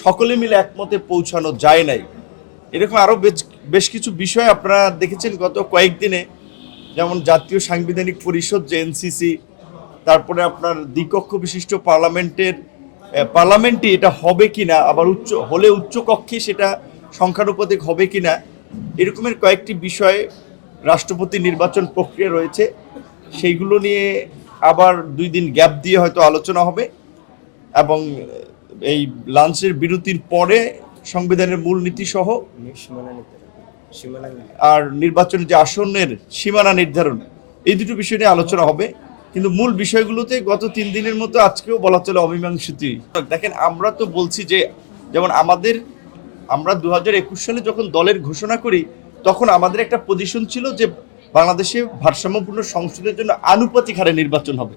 সকলে মিলে একমতে পৌঁছানো যায় নাই। এরকম আরও বেশ কিছু বিষয় আপনারা দেখেছেন গত কয়েকদিনে, যেমন জাতীয় সাংবিধানিক পরিষদ যে এনসিসি, তারপরে আপনার দ্বিকক্ষ বিশিষ্ট পার্লামেন্টে এটা হবে কিনা, আবার উচ্চ কক্ষে সেটা সংখ্যানুপাতিক হবে কিনা, এরকমের কয়েকটি বিষয়ে রাষ্ট্রপতি নির্বাচন প্রক্রিয়া রয়েছে। সেইগুলো নিয়ে আবার 2 দিন গ্যাপ দিয়ে হয়তো আলোচনা হবে এবং এই লাঞ্চের বিরতির পরে সংবিধানের মূলনীতি সহ আর নির্বাচনের যে আসনের সীমানা নির্ধারণ, এই দুটো বিষয় নিয়ে আলোচনা হবে। কিন্তু মূল বিষয়গুলোতে গত 3 দিনের মতো আজকেও বলা চলে অমীমাংসিতই। দেখেন, আমরা তো বলছি যে যেমন আমরা 2021 সালে যখন দলের ঘোষণা করি তখন আমাদের একটা পজিশন ছিল যে বাংলাদেশে ভারসাম্যপূর্ণ সংসদের জন্য আনুপাতিক হারে নির্বাচন হবে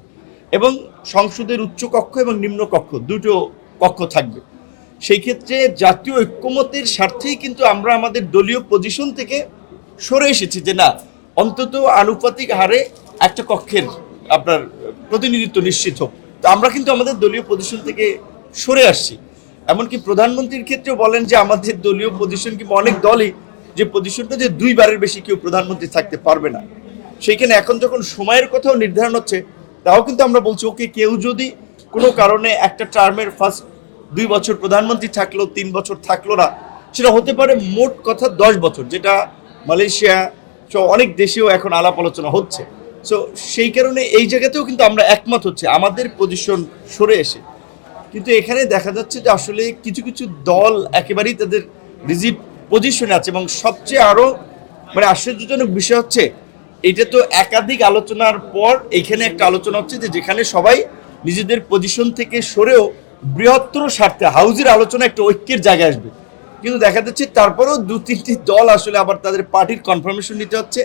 এবং সংসদের উচ্চ কক্ষ এবং নিম্ন কক্ষ দুটো কক্ষ থাকবে। সেই ক্ষেত্রে জাতীয় ঐক্যমতের স্বার্থেই কিন্তু আমরা আমাদের দলীয় পজিশন থেকে সরে এসেছি যে না, অন্তত আনুপাতিক হারে একটা কক্ষের আপনার প্রতিনিধিত্ব নিশ্চিত হোক। তো আমরা কিন্তু আমাদের দলীয় পজিশন থেকে সরে আসছি। এমনকি প্রধানমন্ত্রীর ক্ষেত্রেও বলেন যে আমাদের দলীয় পজিশন কিংবা অনেক দলই যে পজিশনটা যে 2 বারের বেশি কেউ প্রধানমন্ত্রী থাকতে পারবে না। সেইখানে এখন যখন সময়ের কথাও নির্ধারণ হচ্ছে, তাও কিন্তু আমরা বলছি ওকে, কেউ যদি কোনো কারণে একটা টার্মের ফার্স্ট 2 বছর প্রধানমন্ত্রী থাকলো, 3 বছর থাকলো না, সেটা হতে পারে মোট কথা 10 বছর, যেটা মালয়েশিয়া অনেক দেশেও এখন আলাপ আলোচনা হচ্ছে। সো সেই কারণে এই জায়গাতেও কিন্তু আমরা একমত হচ্ছে আমাদের পজিশন সরে এসে। কিন্তু এখানে দেখা যাচ্ছে যে আসলে কিছু কিছু দল একেবারেই তাদের রিজিড পজিশনে আছে এবং সবচেয়ে আরও আশ্চর্যজনক বিষয় হচ্ছে, এটা তো একাধিক আলোচনার পর এইখানে একটা আলোচনা হচ্ছে যে যেখানে সবাই নিজেদের পজিশন থেকে সরেও বৃহত্তর স্বার্থে হাউজের আলোচনা একটা ঐক্যের জায়গায় আসবে। কিন্তু দেখা যাচ্ছে তারপরেও 2-3টি দল আসলে আবার তাদের পার্টির কনফার্মেশন নিতে হচ্ছে,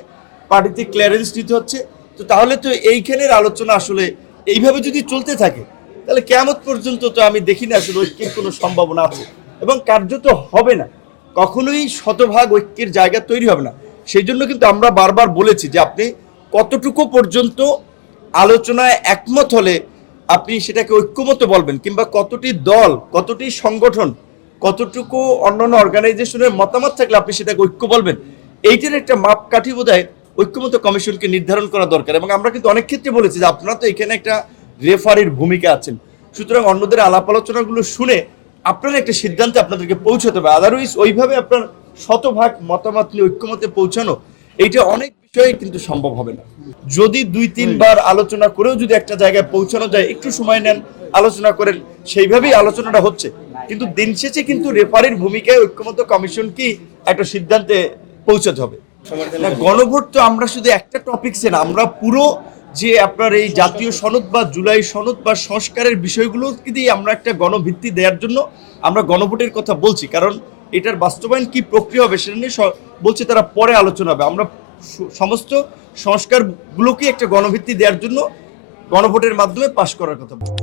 পার্টিতে ক্লিয়ারেন্স নিতে হচ্ছে। তো তাহলে তো এইখানের আলোচনা আসলে এইভাবে যদি চলতে থাকে তাহলে কিয়ামত পর্যন্ত তো আমি দেখি না আসলে ঐক্যের কোনো সম্ভাবনা আছে, এবং কার্যত হবে না, কখনোই শতভাগ ঐক্যের জায়গা তৈরি হবে না। সেই জন্য কিন্তু আমরা বারবার বলেছি যে আপনি কতটুকু পর্যন্ত আলোচনায় একমত হলে আপনি সেটাকে ঐক্যমত বলবেন, কিংবা কতটি দল, কতটি সংগঠন, কতটুকু অন্যান্য অর্গানাইজেশনের মতামত থাকলে আপনি সেটাকে ঐক্য বলবেন, এইটার একটা মাপকাঠি বোধহয় ঐক্যমত কমিশনকে নির্ধারণ করা দরকার। এবং আমরা কিন্তু অনেক ক্ষেত্রে বলেছি যে আপনারা তো এখানে একটা রেফারির ভূমিকা আছেন, সুতরাং অন্যদের আলাপ আলোচনাগুলো শুনে আপনারা একটা সিদ্ধান্তে আপনাদেরকে পৌঁছাতে হবে। আদারওয়াইজ ওইভাবে আপনার শতভাগ মতামত নিয়ে ঐক্যমতে পৌঁছানো, এইটা অনেক বিষয়ে কিন্তু সম্ভব হবে না। যদি 2-3 বার আলোচনা করেও যদি একটা জায়গায় পৌঁছানো যায়, একটু সময় নেন, আলোচনা করেন, সেইভাবেই আলোচনাটা হচ্ছে। কিন্তু দিন শেষে কিন্তু রেফারির ভূমিকায় ঐক্যমত কমিশনকে একটা সিদ্ধান্তে পৌঁছাতে হবে। গণভোট তো আমরা শুধু একটা টপিকসে না, আমরা পুরো যে আপনার এই জাতীয় সনদ বা জুলাই সনদ বা সংস্কারের বিষয়গুলোকে দিয়ে আমরা একটা গণভিত্তি দেওয়ার জন্য আমরা গণভোটের কথা বলছি। কারণ এটার বাস্তবায়ন কি প্রক্রিয়া হবে সেটা নিয়ে বলছে তারা পরে আলোচনা হবে। আমরা সমস্ত সংস্কারগুলোকে একটা গণভিত্তি দেওয়ার জন্য গণভোটের মাধ্যমে পাশ করার কথা বলছি।